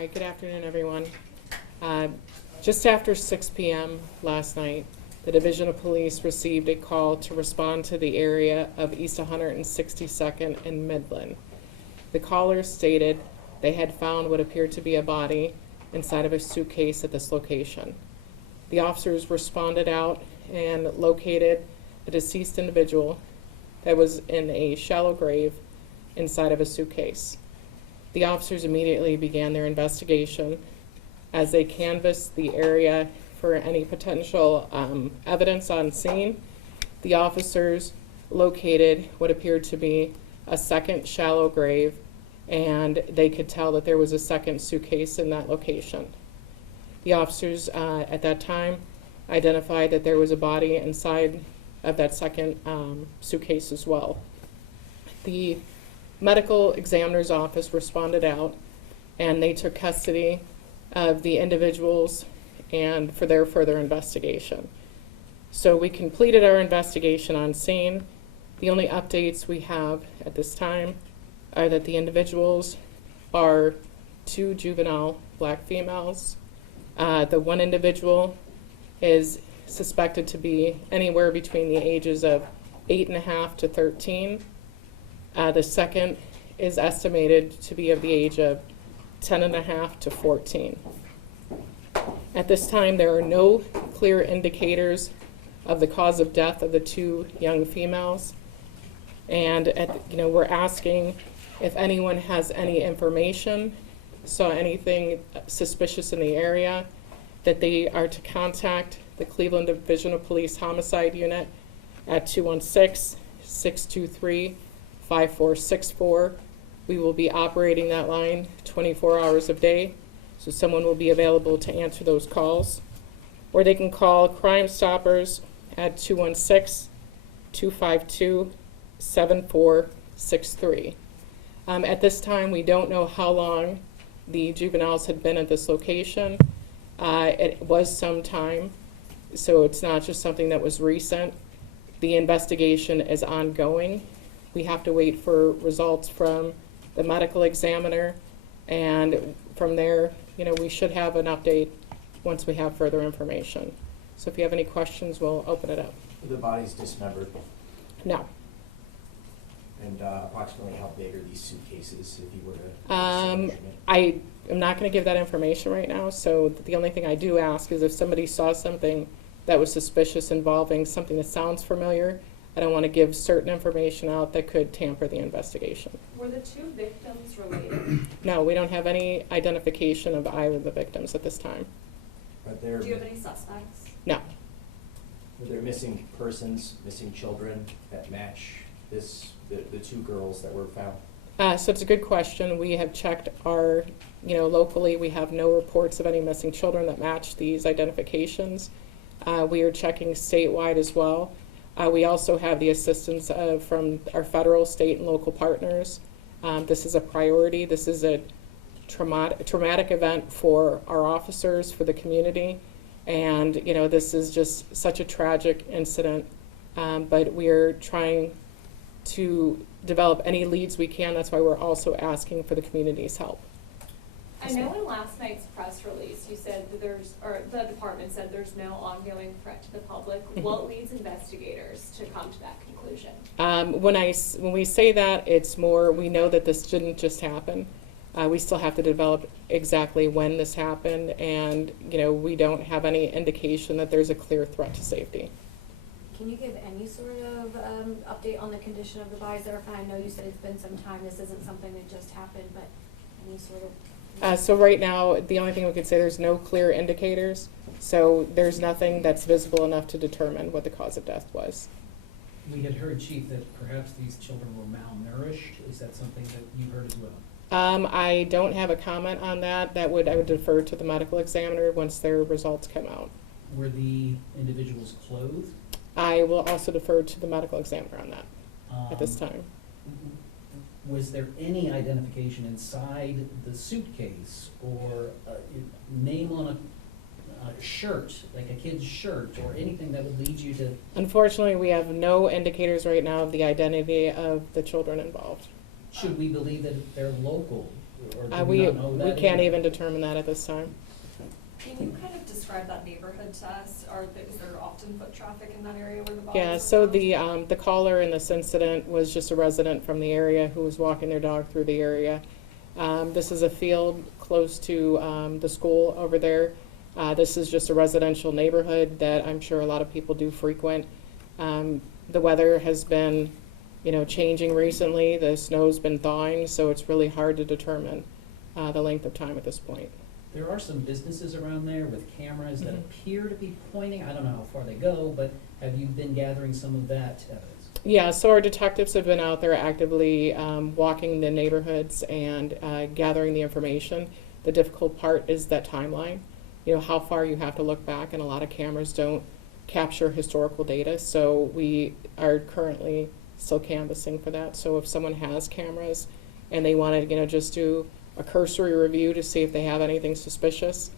Hi, good afternoon, everyone. Just after 6 p.m. last night, the Division of Police received a call to respond to the area of East 162nd and Midland. The caller stated they had found what appeared to be a body inside of a suitcase at this location. The officers responded out and located a deceased individual that was in a shallow grave inside of a suitcase. The officers immediately began their investigation as they canvassed the area for any potential evidence on scene. The officers located what appeared to be a second shallow grave, and they could tell that there was a second suitcase in that location. The officers at that time identified that there was a body inside of that second suitcase as well. The medical examiner's office responded out, and they took custody of the individuals and for their further investigation. So we completed our investigation on scene. The only updates we have at this time are that the individuals are 2 juvenile black females. The one individual is suspected to be anywhere between the ages of 8.5 to 13. The second is estimated to be of the age of 10.5 to 14. At this time, there are no clear indicators of the cause of death of the 2 young females. And we're asking if anyone has any information, saw anything suspicious in the area, that they are to contact the Cleveland Division of Police Homicide Unit at 216-623-5464. We will be operating that line 24 hours a day, so someone will be available to answer those calls. Or they can call Crime Stoppers at 216-252-7463. At this time, we don't know how long the juveniles had been at this location. It was some time, so it's not just something that was recent. The investigation is ongoing. We have to wait for results from the medical examiner, and from there, we should have an update once we have further information. So if you have any questions, we'll open it up. The body's dismembered. No. And approximately how big are these suitcases, if you were to I am not going to give that information right now, so the only thing I do ask is if somebody saw something that was suspicious involving something that sounds familiar, I don't want to give certain information out that could tamper the investigation. Were the 2 victims related? No, we don't have any identification of either of the victims at this time. Do you have any suspects? No. Were there missing persons, missing children that match the 2 girls that were found? So it's a good question. We have checked our, locally, we have no reports of any missing children that match these identifications. We are checking statewide as well. We also have the assistance from our federal, state, and local partners. This is a priority. This is a traumatic event for our officers, for the community, and this is just such a tragic incident. But we are trying to develop any leads we can. That's why we're also asking for the community's help. I know in last night's press release you said that the department said there's no ongoing threat to the public. What leads investigators to come to that conclusion? When we say that, it's more we know that this didn't just happen. We still have to develop exactly when this happened, and we don't have any indication that there's a clear threat to safety. Can you give any sort of update on the condition of the bodies that are found? I know you said it's been some time. This isn't something that just happened, but any sort of... So right now, the only thing we could say, there's no clear indicators, so there's nothing that's visible enough to determine what the cause of death was. We had heard, Chief, that perhaps these children were malnourished. Is that something that you heard as well? I don't have a comment on that. I would defer to the medical examiner once their results come out. Were the individuals clothed? I will also defer to the medical examiner on that at this time. Was there any identification inside the suitcase or name on a shirt, like a kid's shirt, or anything that would lead you to... Unfortunately, we have no indicators right now of the identity of the children involved. Should we believe that they're local Or do We not know that can't either? even determine that at this time. Can you kind of describe that neighborhood to us? Is there often foot traffic in that area where the bodies Yeah, are so found? the caller in this incident was just a resident from the area who was walking their dog through the area. This is a field close to the school over there. This is just a residential neighborhood that I'm sure a lot of people do frequent. The weather has been, changing recently. The snow's been thawing, so it's really hard to determine the length of time at this point. There are some businesses around there with cameras that Mhm. appear to be pointing, I don't know how far they go, but have you been gathering some of that evidence? Yeah, so our detectives have been out there actively walking the neighborhoods and gathering the information. The difficult part is that timeline, how far you have to look back, and a lot of cameras don't capture historical data, so we are currently still canvassing for that. So if someone has cameras and they want to, just do a cursory review to see if they have anything suspicious,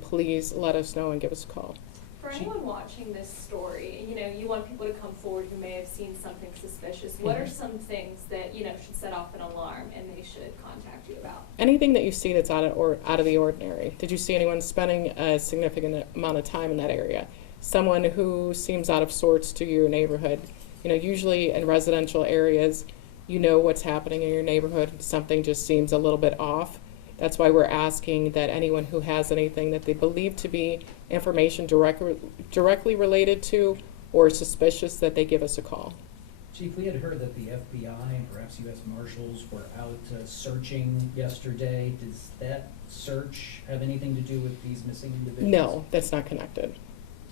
please let us know and give us a call. For anyone watching this story, you want people to come forward who may have seen something suspicious. What are some things that, should set off an alarm and they should contact you about? Anything that you see that's out of the ordinary. Did you see anyone spending a significant amount of time in that area? Someone who seems out of sorts to your neighborhood. Usually in residential areas, what's happening in your neighborhood. Something just seems a little bit off. That's why we're asking that anyone who has anything that they believe to be information directly related to or suspicious, that they give us a call. Chief, we had heard that the FBI and perhaps U.S. Marshals were out searching yesterday. Does that search have anything to do with these missing individuals? No, that's not connected.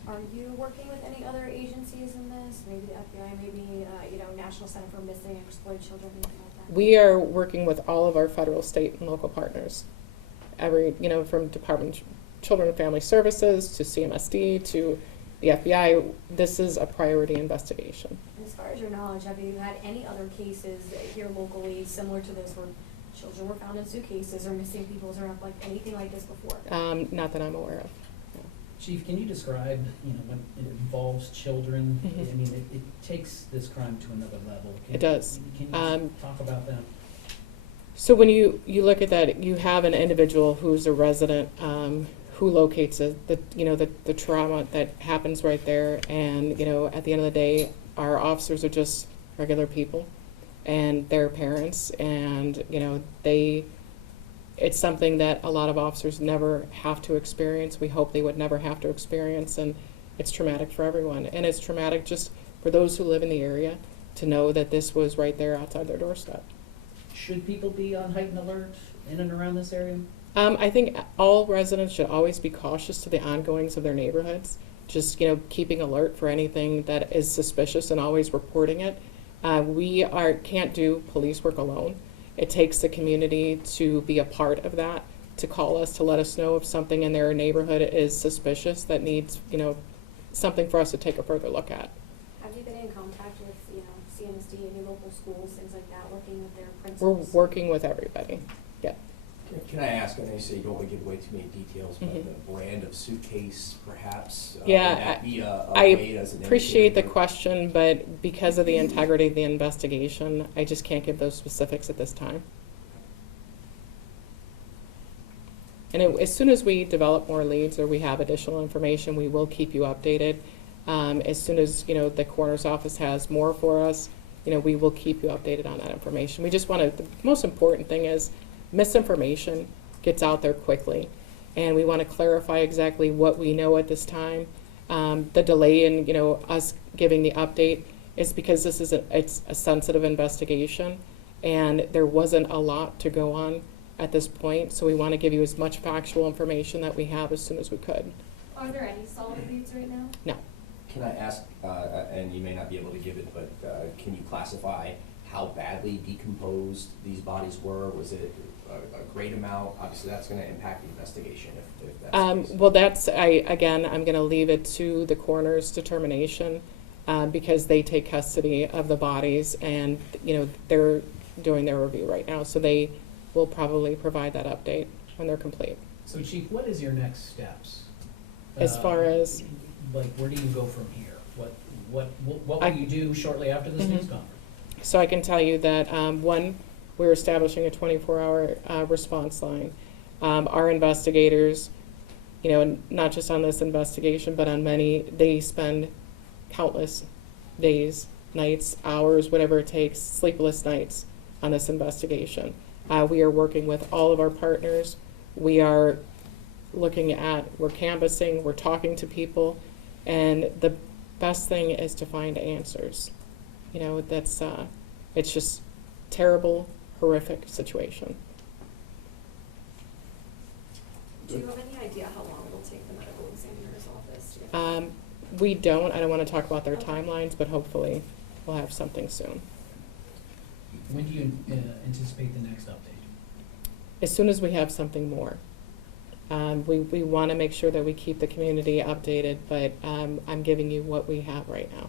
Are you working with any other agencies in this? Maybe the FBI, maybe, National Center for Missing and Exploited Children, anything like that? We are working with all of our federal, state, and local partners. From Department of Children and Family Services to CMSD to the FBI, this is a priority investigation. And as far as your knowledge, have you had any other cases here locally similar to this where children were found in suitcases or missing peoples or like anything like this before? Not that I'm aware of. Chief, can you describe, when it involves children? Mhm. I mean, it takes this crime to another level. It does. Can you talk about that? So when you look at that, you have an individual who's a resident who locates the trauma that happens right there, and at the end of the day, our officers are just regular people, and their parents, and it's something that a lot of officers never have to experience. We hope they would never have to experience, and it's traumatic for everyone, and it's traumatic just for those who live in the area to know that this was right there outside their doorstep. Should people be on heightened alert in and around this area? I think all residents should always be cautious to the ongoings of their neighborhoods. Just, keeping alert for anything that is suspicious and always reporting it. We can't do police work alone. It takes the community to be a part of that, to call us, to let us know if something in their neighborhood is suspicious that needs, something for us to take a further look at. Have you been in contact with, CMSD, any local schools, things like that, working with their We're principals? working with everybody. Yeah. Can I ask, I know you say you don't want to give away too many details, but Mhm. the brand of suitcase, perhaps? Yeah, would that be a I weight as an appreciate the indicator? question, but because of the integrity of the investigation, I just can't give those specifics at this time. And as soon as we develop more leads or we have additional information, we will keep you updated. As soon as, the coroner's office has more for us, we will keep you updated on that information. We just want to, the most important thing is misinformation gets out there quickly. And we want to clarify exactly what we know at this time. The delay in, us giving the update is because this is it's a sensitive investigation, and there wasn't a lot to go on at this point. So we want to give you as much factual information that we have as soon as we could. Are there any solid leads right now? No. Can I ask, and you may not be able to give it, but can you classify how badly decomposed these bodies were? Was it a great amount? Obviously, that's going to impact the investigation if that's the case. Well, I'm going to leave it to the coroner's determination because they take custody of the bodies, and they're doing their review right now, so they will probably provide that update when they're complete. So Chief, what is your next steps? As far as, Like, where do you go from here? What will I- you do shortly after this Mhm. news conference? so I can tell you that one, we're establishing a 24-hour response line. Our investigators, you know, and not just on this investigation, but on many, they spend countless days, nights, hours, whatever it takes, sleepless nights on this investigation. We are working with all of our partners. We are looking at, we're canvassing, we're talking to people, and the best thing is to find answers. You know, that's, it's just terrible, horrific situation. Do you have any idea how long it'll take the medical examiner's office to get? We don't, I don't want to talk about their Okay. timelines, but hopefully we'll have something soon. When do you anticipate the next update? As soon as we have something more. We want to make sure that we keep the community updated, but I'm giving you what we have right now.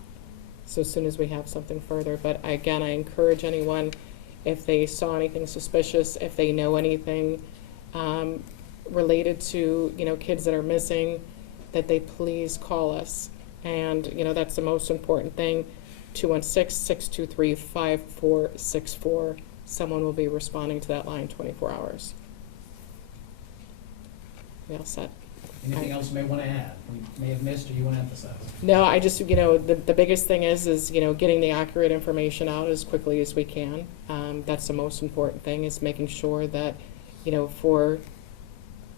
So as soon as we have something further, but again, I encourage anyone, if they saw anything suspicious, if they know anything related to, you know, kids that are missing, that they please call us. And, you know, that's the most important thing, 216-623-5464. Someone will be responding to that line 24 hours. We all set? Anything else you may want to add, we may have missed or you want to emphasize? No, I just, you know, the biggest thing is, you know, getting the accurate information out as quickly as we can. That's the most important thing, is making sure that, you know,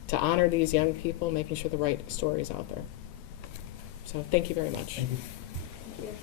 to honor these young people, making sure the right story is out there. So thank you very much. Thank you. Thank you.